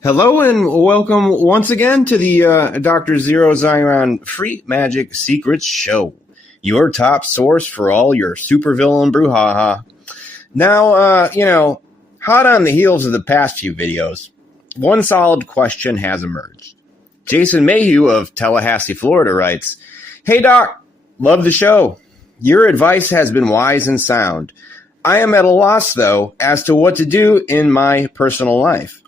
Hello and welcome once again to the Dr. Zeero Xiron Free Magic Secrets Show, your top source for all your supervillain brouhaha. Now, hot on the heels of the past few videos, one solid question has emerged. Jason Mayhew of Tallahassee, Florida writes, "Hey Doc, love the show. Your advice has been wise and sound. I am at a loss, though, as to what to do in my personal life.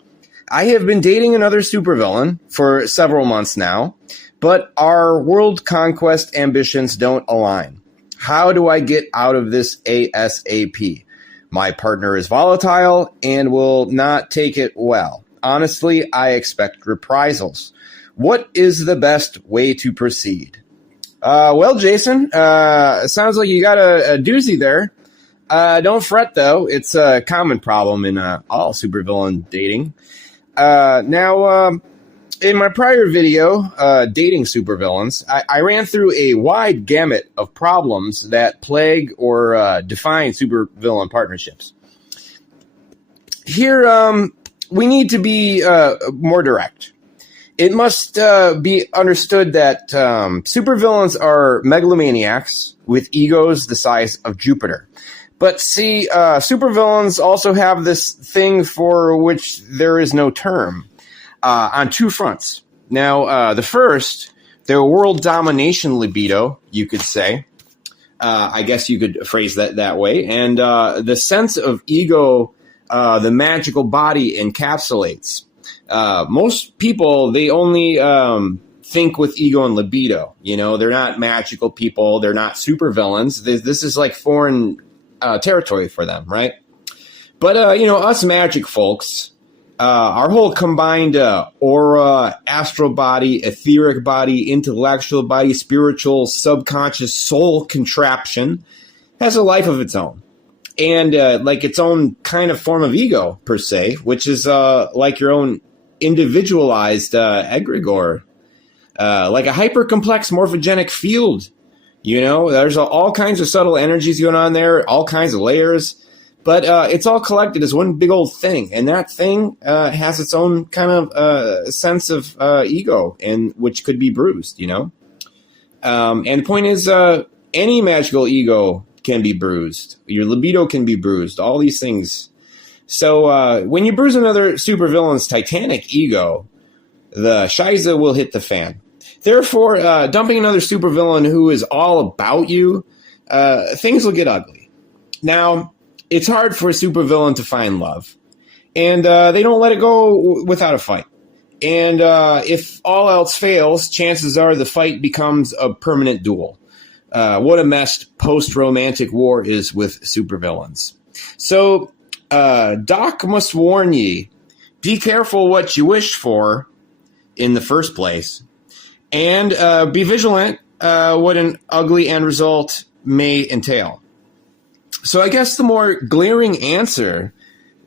I have been dating another supervillain for several months now, but our world conquest ambitions don't align. How do I get out of this ASAP? My partner is volatile and will not take it well. Honestly, I expect reprisals. What is the best way to proceed?" Well, Jason, it sounds like you got a doozy there. Don't fret, though. It's a common problem in all supervillain dating. In my prior video, Dating Supervillains, I ran through a wide gamut of problems that plague or define supervillain partnerships. Here, we need to be more direct. It must be understood that supervillains are megalomaniacs with egos the size of Jupiter. But see, supervillains also have this thing for which there is no term on two fronts. Now, the first, their world domination libido, you could say. I guess you could phrase that way. And the sense of ego the magical body encapsulates. Most people, they only think with ego and libido. You know, they're not magical people. They're not supervillains. This is like foreign territory for them, right? But, us magic folks, our whole combined aura, astral body, etheric body, intellectual body, spiritual, subconscious soul contraption has a life of its own. And like its own kind of form of ego, per se, which is like your own individualized egregore, like a hyper-complex morphogenic field. You know, there's all kinds of subtle energies going on there, all kinds of layers, but it's all collected as one big old thing. And that thing has its own kind of sense of ego, and which could be bruised, you know. And the point is, any magical ego can be bruised. Your libido can be bruised, all these things. So when you bruise another supervillain's titanic ego, the shiza will hit the fan. Therefore, dumping another supervillain who is all about you, things will get ugly. Now, it's hard for a supervillain to find love, and they don't let it go without a fight. And if all else fails, chances are the fight becomes a permanent duel. What a mess post-romantic war is with supervillains. So, Doc must warn ye, be careful what you wish for in the first place. And be vigilant what an ugly end result may entail. So I guess the more glaring answer,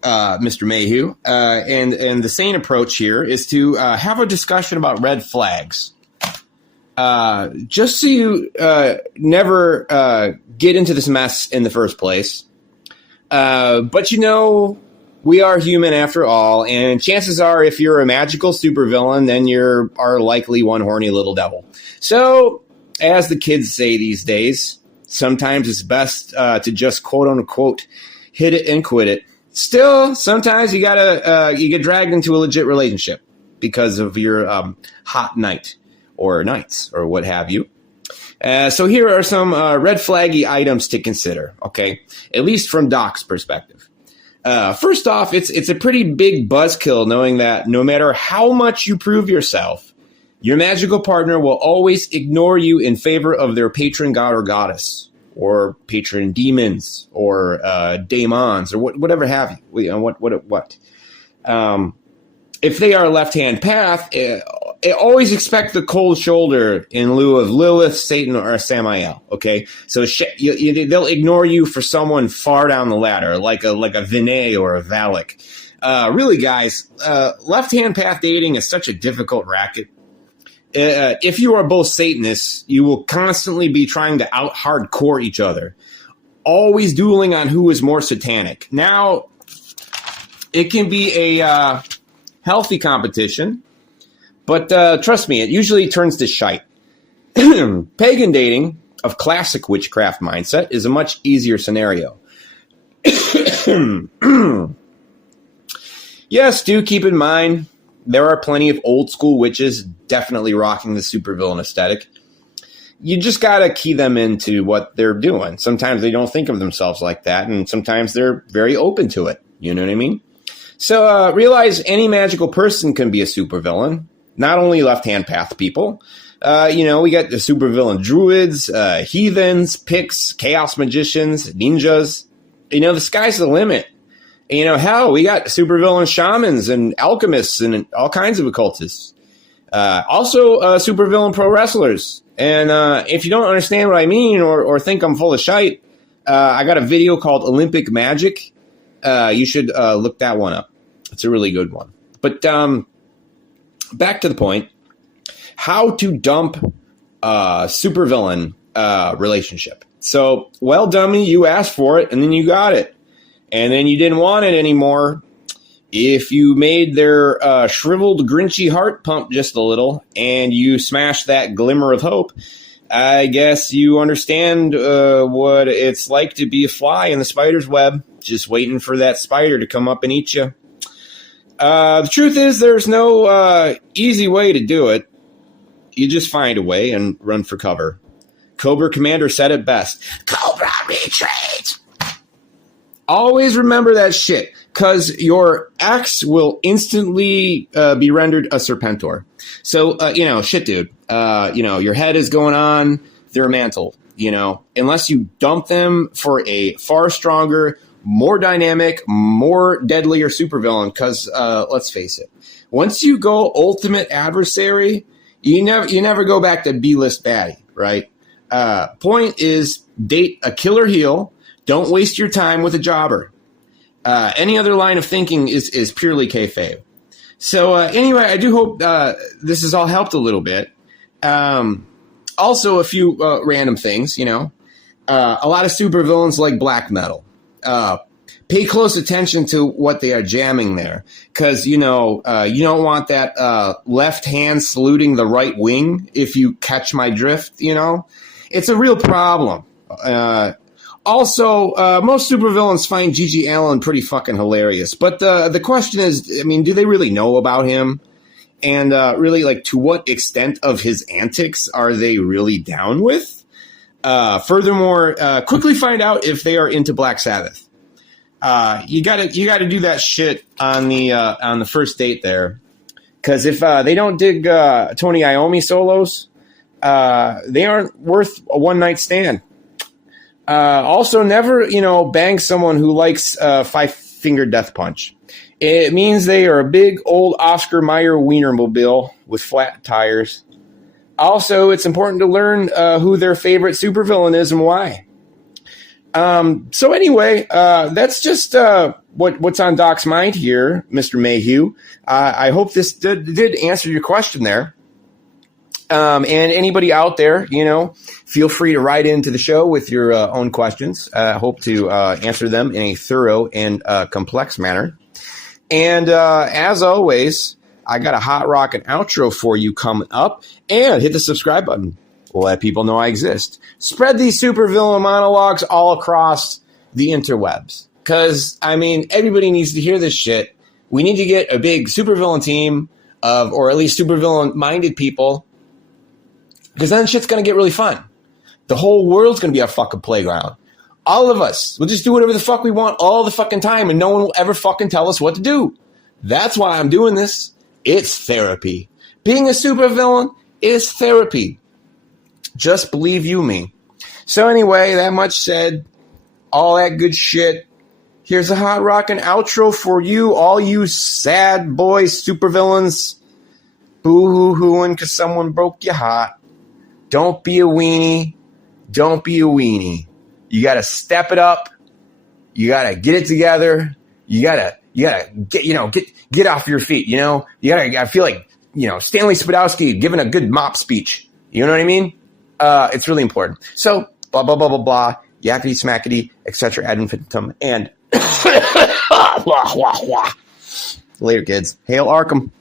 Mr. Mayhew, and the sane approach here is to have a discussion about red flags. Just so you never get into this mess in the first place. But we are human after all, and chances are if you're a magical supervillain, then you are likely one horny little devil. So, as the kids say these days, sometimes it's best to just quote-unquote hit it and quit it. Still, sometimes you get dragged into a legit relationship because of your hot night or nights or what have you. So here are some red flaggy items to consider, okay? At least from Doc's perspective. First off, it's a pretty big buzzkill knowing that no matter how much you prove yourself, your magical partner will always ignore you in favor of their patron god or goddess, or patron demons, or daemons, or whatever have you. What? If they are left-hand path, always expect the cold shoulder in lieu of Lilith, Satan, or Samael. Okay, so they'll ignore you for someone far down the ladder, like a Vinay or a Valak. Really, guys, left-hand path dating is such a difficult racket. If you are both Satanists, you will constantly be trying to out-hardcore each other, always dueling on who is more satanic. Now, it can be a healthy competition. But trust me, it usually turns to shite. Pagan dating of classic witchcraft mindset is a much easier scenario. Yes, do keep in mind, there are plenty of old school witches definitely rocking the supervillain aesthetic. You just got to key them into what they're doing. Sometimes they don't think of themselves like that, and sometimes they're very open to it. You know what I mean? So realize any magical person can be a supervillain, not only left-hand path people. We got the supervillain druids, heathens, picts, chaos magicians, ninjas. The sky's the limit. Hell, we got supervillain shamans and alchemists and all kinds of occultists. Also, supervillain pro wrestlers. And if you don't understand what I mean or think I'm full of shite, I got a video called Olympic Magic. You should look that one up. It's a really good one. But back to the point. How to dump a supervillain relationship. So, well, dummy, you asked for it, and then you got it. And then you didn't want it anymore. If you made their shriveled, grinchy heart pump just a little, and you smashed that glimmer of hope, I guess you understand what it's like to be a fly in the spider's web, just waiting for that spider to come up and eat you. The truth is, there's no easy way to do it. You just find a way and run for cover. Cobra Commander said it best. Cobra retreat! Always remember that shit, because your axe will instantly be rendered a Serpentor. So, shit, dude. Your head is going on their mantle, unless you dump them for a far stronger, more dynamic, more deadlier supervillain, because, let's face it, once you go ultimate adversary, you never go back to B-list baddie, right? Point is, date a killer heel. Don't waste your time with a jobber. Any other line of thinking is purely kayfabe. So anyway, I do hope this has all helped a little bit. Also, a few random things, a lot of supervillains like black metal. Pay close attention to what they are jamming there, because you don't want that left hand saluting the right wing. If you catch my drift, it's a real problem. Also, most supervillains find G.G. Allen pretty fucking hilarious. But the question is, do they really know about him? And really, to what extent of his antics are they really down with? Furthermore, quickly find out if they are into Black Sabbath. You gotta do that shit on the first date there, because if they don't dig Tony Iommi solos, they aren't worth a one night stand. Also, never bang someone who likes five-finger death punch. It means they are a big old Oscar Mayer Wienermobile with flat tires. Also, it's important to learn who their favorite supervillain is and why. So anyway, that's just what's on Doc's mind here, Mr. Mayhew. I hope this did answer your question there. And anybody out there, feel free to write into the show with your own questions. I hope to answer them in a thorough and complex manner. And as always, I got a hot rockin' outro for you coming up. And hit the subscribe button. Let people know I exist. Spread these supervillain monologues all across the interwebs. Because, everybody needs to hear this shit. We need to get a big supervillain team or at least supervillain-minded people. Because then shit's going to get really fun. The whole world's going to be a fucking playground. All of us. We'll just do whatever the fuck we want all the fucking time, and no one will ever fucking tell us what to do. That's why I'm doing this. It's therapy. Being a supervillain is therapy. Just believe you me. So anyway, that much said, all that good shit. Here's a hot rockin' outro for you, all you sad boy supervillains. Boo-hoo-hooing because someone broke your heart. Don't be a weenie. Don't be a weenie. You got to step it up. You got to get it together. You got to get off your feet, I feel like, Stanley Spadowski giving a good mop speech. You know what I mean? It's really important. So, blah, blah, blah, blah, blah, yakety smackety, etc. ad infinitum, and Later, kids. Hail Arkham.